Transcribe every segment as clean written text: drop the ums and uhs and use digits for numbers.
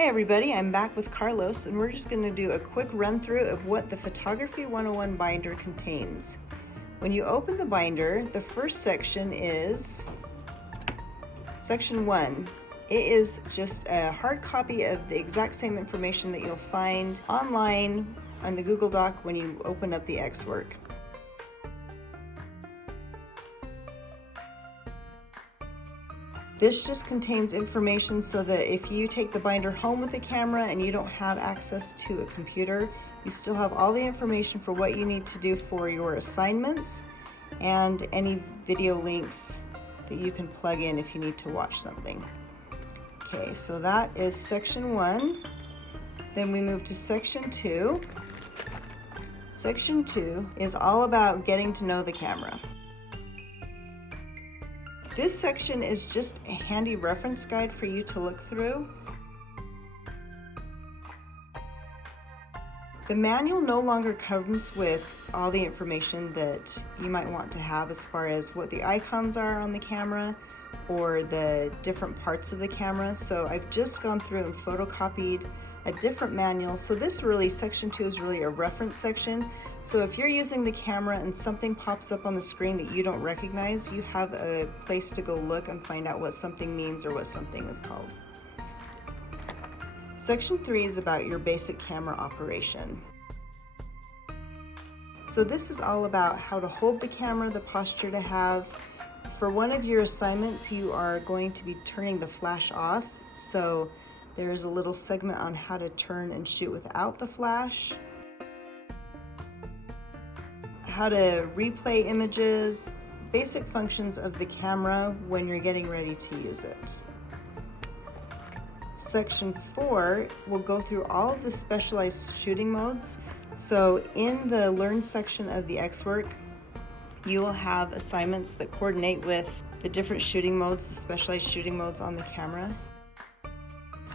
Hey everybody, I'm back with Carlos and we're just going to do a quick run through of what the Photography 101 binder contains. When you open the binder, the first section is Section 1. It is just a hard copy of the exact same information that you'll find online on the Google Doc when you open up the XWork. This just contains information so that if you take the binder home with the camera and you don't have access to a computer, you still have all the information for what you need to do for your assignments and any video links that you can plug in if you need to watch something. Okay, so that is Section 1. Then we move to Section 2. Section 2 is all about getting to know the camera. This section is just a handy reference guide for you to look through. The manual no longer comes with all the information that you might want to have as far as what the icons are on the camera or the different parts of the camera. So I've just gone through and photocopied a different manual. So this really, Section 2 is really a reference section. So if you're using the camera and something pops up on the screen that you don't recognize, you have a place to go look and find out what something means or what something is called. Section 3 is about your basic camera operation. So this is all about how to hold the camera, the posture to have. For one of your assignments, you are going to be turning the flash off. So there's a little segment on how to turn and shoot without the flash, how to replay images, basic functions of the camera when you're getting ready to use it. Section 4 will go through all of the specialized shooting modes. So in the Learn section of the XWork, you will have assignments that coordinate with the different shooting modes, the specialized shooting modes on the camera.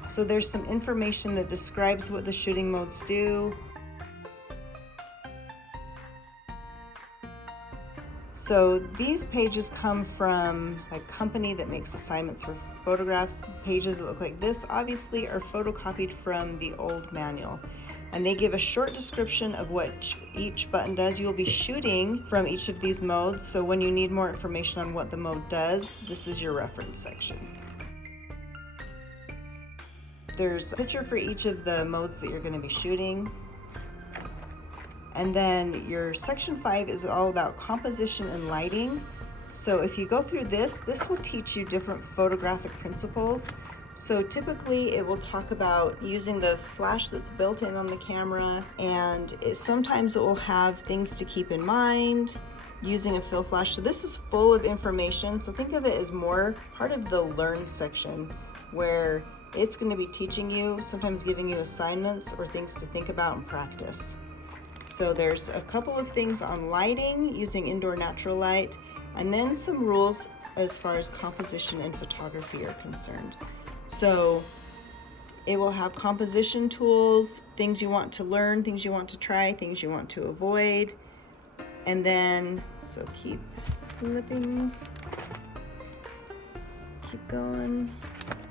So there's some information that describes what the shooting modes do. So these pages come from a company that makes assignments for photographs. Pages that look like this obviously are photocopied from the old manual. And they give a short description of what each button does. You will be shooting from each of these modes. So when you need more information on what the mode does, this is your reference section. There's a picture for each of the modes that you're going to be shooting. And then your Section 5 is all about composition and lighting. So if you go through this will teach you different photographic principles. So typically it will talk about using the flash that's built in on the camera, and sometimes it will have things to keep in mind, using a fill flash. So this is full of information. So think of it as more part of the Learn section, where it's going to be teaching you, sometimes giving you assignments or things to think about and practice. So there's a couple of things on lighting, using indoor natural light, and then some rules as far as composition and photography are concerned. So it will have composition tools, things you want to learn, things you want to try, things you want to avoid. And then, so keep flipping, keep going.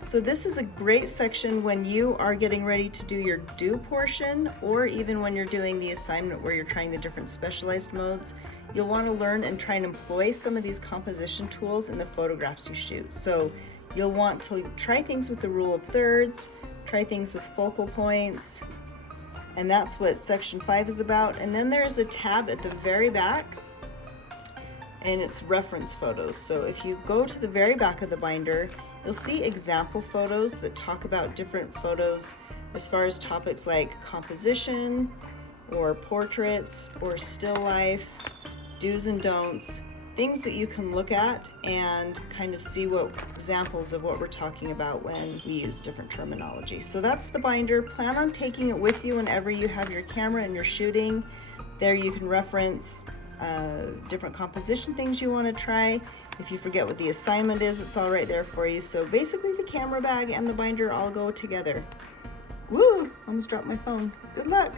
So this is a great section when you are getting ready to do your do portion, or even when you're doing the assignment where you're trying the different specialized modes. You'll want to learn and try and employ some of these composition tools in the photographs you shoot. So you'll want to try things with the rule of thirds, try things with focal points, and that's what Section 5 is about. And then there's a tab at the very back, and it's reference photos. So if you go to the very back of the binder, you'll see example photos that talk about different photos as far as topics like composition or portraits or still life, do's and don'ts, things that you can look at and kind of see what examples of what we're talking about when we use different terminology. So that's the binder. Plan on taking it with you whenever you have your camera and you're shooting. There you can reference different composition things you want to try. If you forget what the assignment is, it's all right there for you. So basically the camera bag and the binder all go together. Woo! Almost dropped my phone. Good luck!